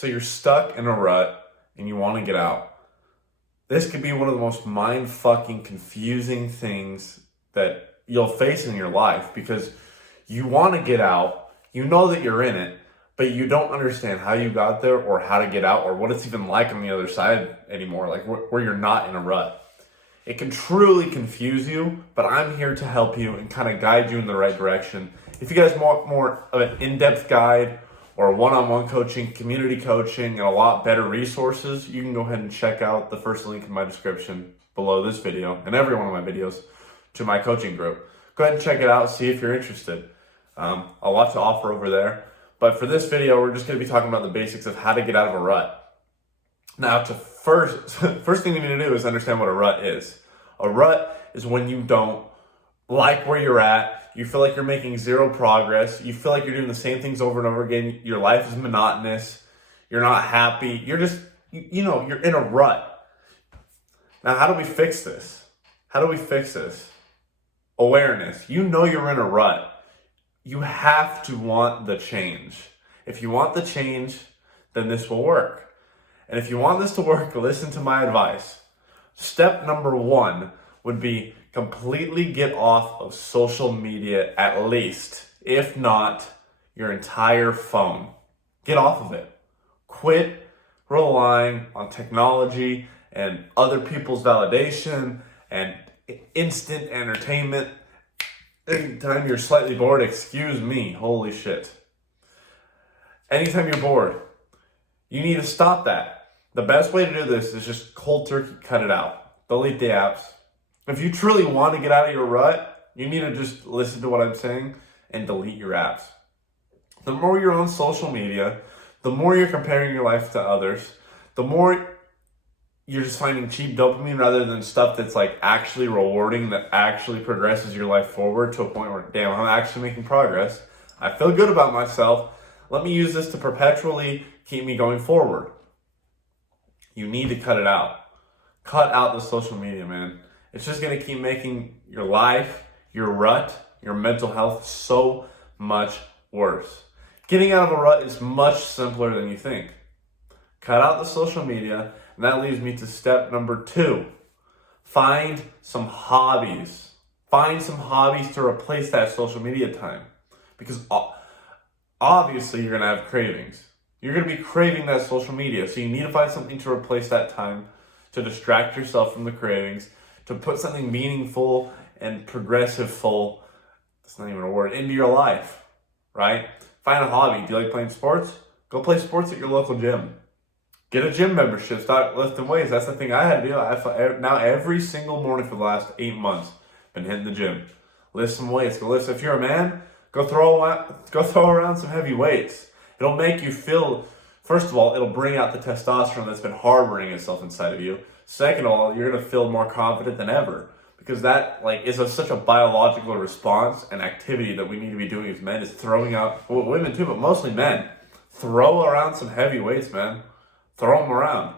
So you're stuck in a rut and you want to get out. This could be one of the most mind-fucking confusing things that you'll face in your life, because you want to get out, you know that you're in it, but you don't understand how you got there or how to get out or what it's even like on the other side anymore, like where you're not in a rut. It can truly confuse you, but I'm here to help you and kind of guide you in the right direction. If you guys want more of an in-depth guide or one-on-one coaching, community coaching, and a lot better resources, you can go ahead and check out the first link in my description below this video and every one of my videos to my coaching group. Go ahead and check it out, see if you're interested. A lot to offer over there. But for this video, we're just going to be talking about the basics of how to get out of a rut. Now, first thing you need to do is understand what a rut is. A rut is when you don't like where you're at, you feel like you're making zero progress, you feel like you're doing the same things over and over again, your life is monotonous, you're not happy, you're just, you're in a rut. Now, how do we fix this? How do we fix this? Awareness. You know you're in a rut. You have to want the change. If you want the change, then this will work. And if you want this to work, listen to my advice. Step number 1 would be completely get off of social media, at least, if not your entire phone. Get off of it. Quit relying on technology and other people's validation and instant entertainment. Anytime you're slightly bored, excuse me, holy shit. Anytime you're bored, you need to stop that. The best way to do this is just cold turkey cut it out. Delete the apps. If you truly want to get out of your rut, you need to just listen to what I'm saying and delete your apps. The more you're on social media, the more you're comparing your life to others, the more you're just finding cheap dopamine rather than stuff that's like actually rewarding, that actually progresses your life forward to a point where, damn, I'm actually making progress. I feel good about myself. Let me use this to perpetually keep me going forward. You need to cut it out. Cut out the social media, man. It's just going to keep making your life, your rut, your mental health so much worse. Getting out of a rut is much simpler than you think. Cut out the social media, and that leads me to step number 2. Find some hobbies. Find some hobbies to replace that social media time. Because obviously you're going to have cravings. You're going to be craving that social media, so you need to find something to replace that time, to distract yourself from the cravings, to put something meaningful and progressive-ful, that's not even a word, into your life, right? Find a hobby. Do you like playing sports? Go play sports at your local gym. Get a gym membership. Start lifting weights. That's the thing I had to do. Now every single morning for the last 8 months, been hitting the gym. Lift some weights. If you're a man, go throw around some heavy weights. It'll make you feel, first of all, it'll bring out the testosterone that's been harboring itself inside of you. Second of all, you're going to feel more confident than ever, because that is such a biological response and activity that we need to be doing as men, is throwing out, well, women too, but mostly men. Throw around some heavy weights, man. Throw them around.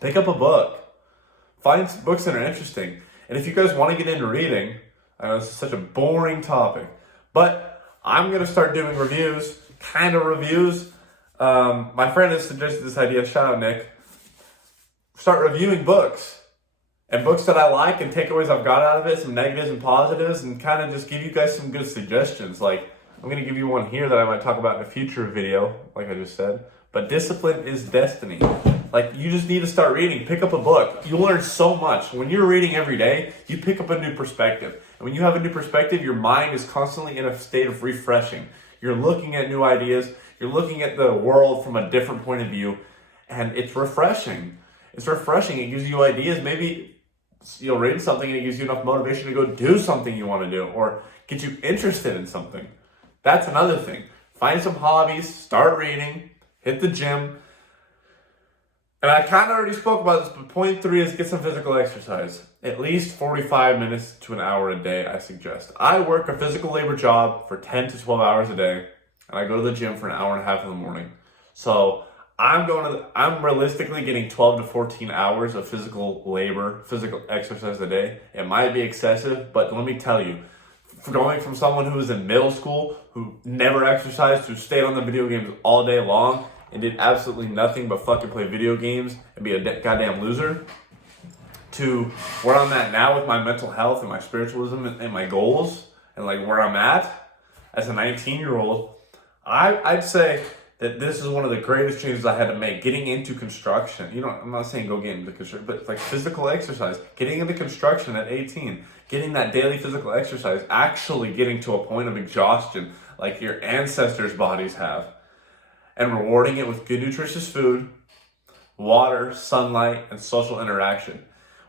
Pick up a book. Find some books that are interesting. And if you guys want to get into reading, I know this is such a boring topic, but I'm going to start doing reviews, My friend has suggested this idea, shout out Nick. Start reviewing books. And books that I like and takeaways I've got out of it, some negatives and positives, and kind of just give you guys some good suggestions. Like, I'm going to give you one here that I might talk about in a future video, like I just said. But discipline is destiny. Like, you just need to start reading. Pick up a book. You'll learn so much. When you're reading every day, you pick up a new perspective. And when you have a new perspective, your mind is constantly in a state of refreshing. You're looking at new ideas. You're looking at the world from a different point of view. And it's refreshing. It's refreshing. It gives you ideas. Maybe you'll read something and it gives you enough motivation to go do something you want to do or get you interested in something. That's another thing. Find some hobbies, start reading, hit the gym. And I kind of already spoke about this, but point 3 is get some physical exercise. At least 45 minutes to an hour a day, I suggest. I work a physical labor job for 10 to 12 hours a day, and I go to the gym for an hour and a half in the morning. So I'm realistically getting 12 to 14 hours of physical labor, physical exercise a day. It might be excessive, but let me tell you, going from someone who was in middle school, who never exercised, who stayed on the video games all day long, and did absolutely nothing but fucking play video games and be a goddamn loser, to where I'm at now with my mental health and my spiritualism and my goals and like where I'm at as a 19-year-old, I'd say that this is one of the greatest changes I had to make. Getting into construction. You know, I'm not saying go get into construction, but like physical exercise. Getting into construction at 18. Getting that daily physical exercise. Actually getting to a point of exhaustion like your ancestors' bodies have. And rewarding it with good nutritious food, water, sunlight, and social interaction.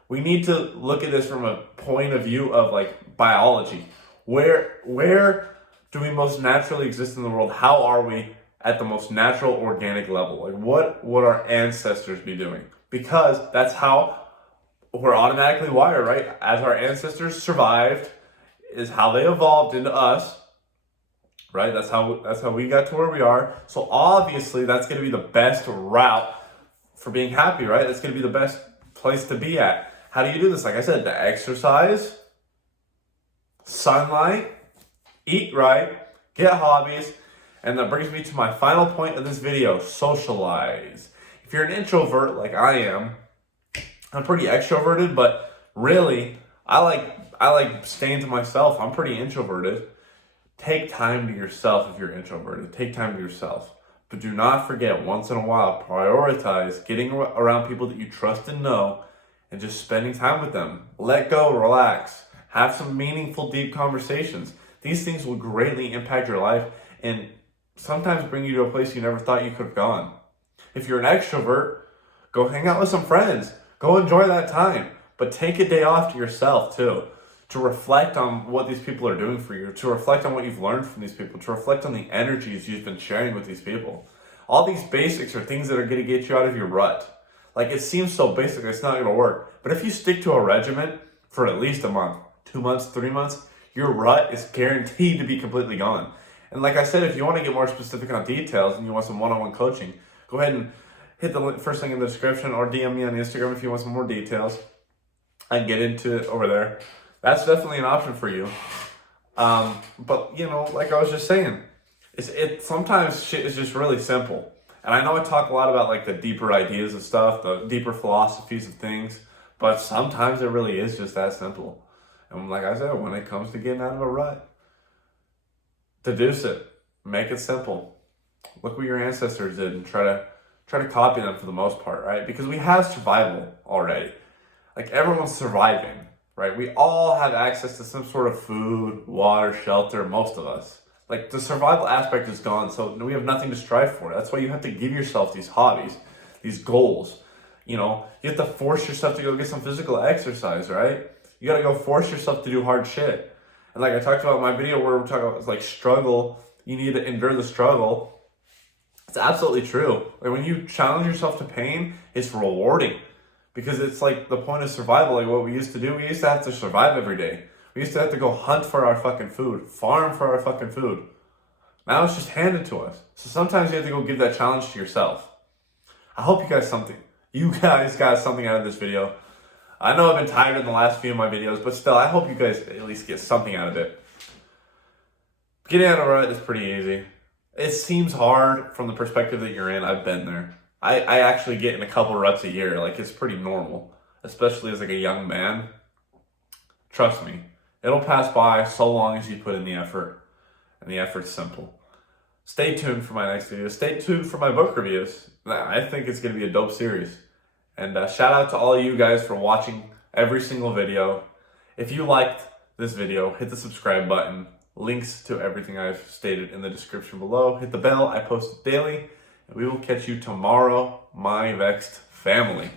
We need to look at this from a point of view of like biology. Where do we most naturally exist in the world? How are we at the most natural organic level? Like what would our ancestors be doing? Because that's how we're automatically wired, right? As our ancestors survived is how they evolved into us, right? That's how we got to where we are. So obviously that's going to be the best route for being happy, right? That's going to be the best place to be at. How do you do this? Like I said, the exercise, sunlight, eat right, get hobbies, and that brings me to my final point of this video, socialize. If you're an introvert like I am, I'm pretty extroverted, but really, I like staying to myself. I'm pretty introverted. Take time to yourself if you're introverted. Take time to yourself. But do not forget, once in a while, prioritize getting around people that you trust and know and just spending time with them. Let go, relax. Have some meaningful, deep conversations. These things will greatly impact your life and sometimes bring you to a place you never thought you could have gone. If you're an extrovert, go hang out with some friends. Go enjoy that time. But take a day off to yourself too, to reflect on what these people are doing for you, to reflect on what you've learned from these people, to reflect on the energies you've been sharing with these people. All these basics are things that are going to get you out of your rut. Like, it seems so basic, it's not going to work. But if you stick to a regimen for at least a month, 2 months, 3 months, your rut is guaranteed to be completely gone. And like I said, if you want to get more specific on details and you want some one-on-one coaching, go ahead and hit the first link in the description or DM me on Instagram if you want some more details. I can get into it over there. That's definitely an option for you. But, you know, like I was just saying, sometimes shit is just really simple. And I know I talk a lot about like the deeper ideas of stuff, the deeper philosophies of things, but sometimes it really is just that simple. And like I said, when it comes to getting out of a rut, deduce it, make it simple. Look what your ancestors did and try to copy them for the most part, right? Because we have survival already. Like, everyone's surviving, right? We all have access to some sort of food, water, shelter, most of us. Like, the survival aspect is gone, so we have nothing to strive for. That's why you have to give yourself these hobbies, these goals. You know, you have to force yourself to go get some physical exercise, right? You gotta go force yourself to do hard shit. And like I talked about in my video where we're talking about, it's like struggle, you need to endure the struggle. It's absolutely true. Like, when you challenge yourself to pain, it's rewarding. Because it's like the point of survival, like what we used to do, we used to have to survive every day. We used to have to go hunt for our fucking food, farm for our fucking food. Now it's just handed to us. So sometimes you have to go give that challenge to yourself. I hope you guys got something out of this video. I know I've been tired in the last few of my videos, but still, I hope you guys at least get something out of it. Getting out of a rut is pretty easy. It seems hard from the perspective that you're in. I've been there. I actually get in a couple ruts a year. Like, it's pretty normal, especially as like a young man. Trust me, it'll pass by so long as you put in the effort, and the effort's simple. Stay tuned for my next video. Stay tuned for my book reviews. I think it's going to be a dope series. And shout out to all of you guys for watching every single video. If you liked this video, hit the subscribe button. Links to everything I've stated in the description below. Hit the bell. I post daily. And we will catch you tomorrow, my VEXED family.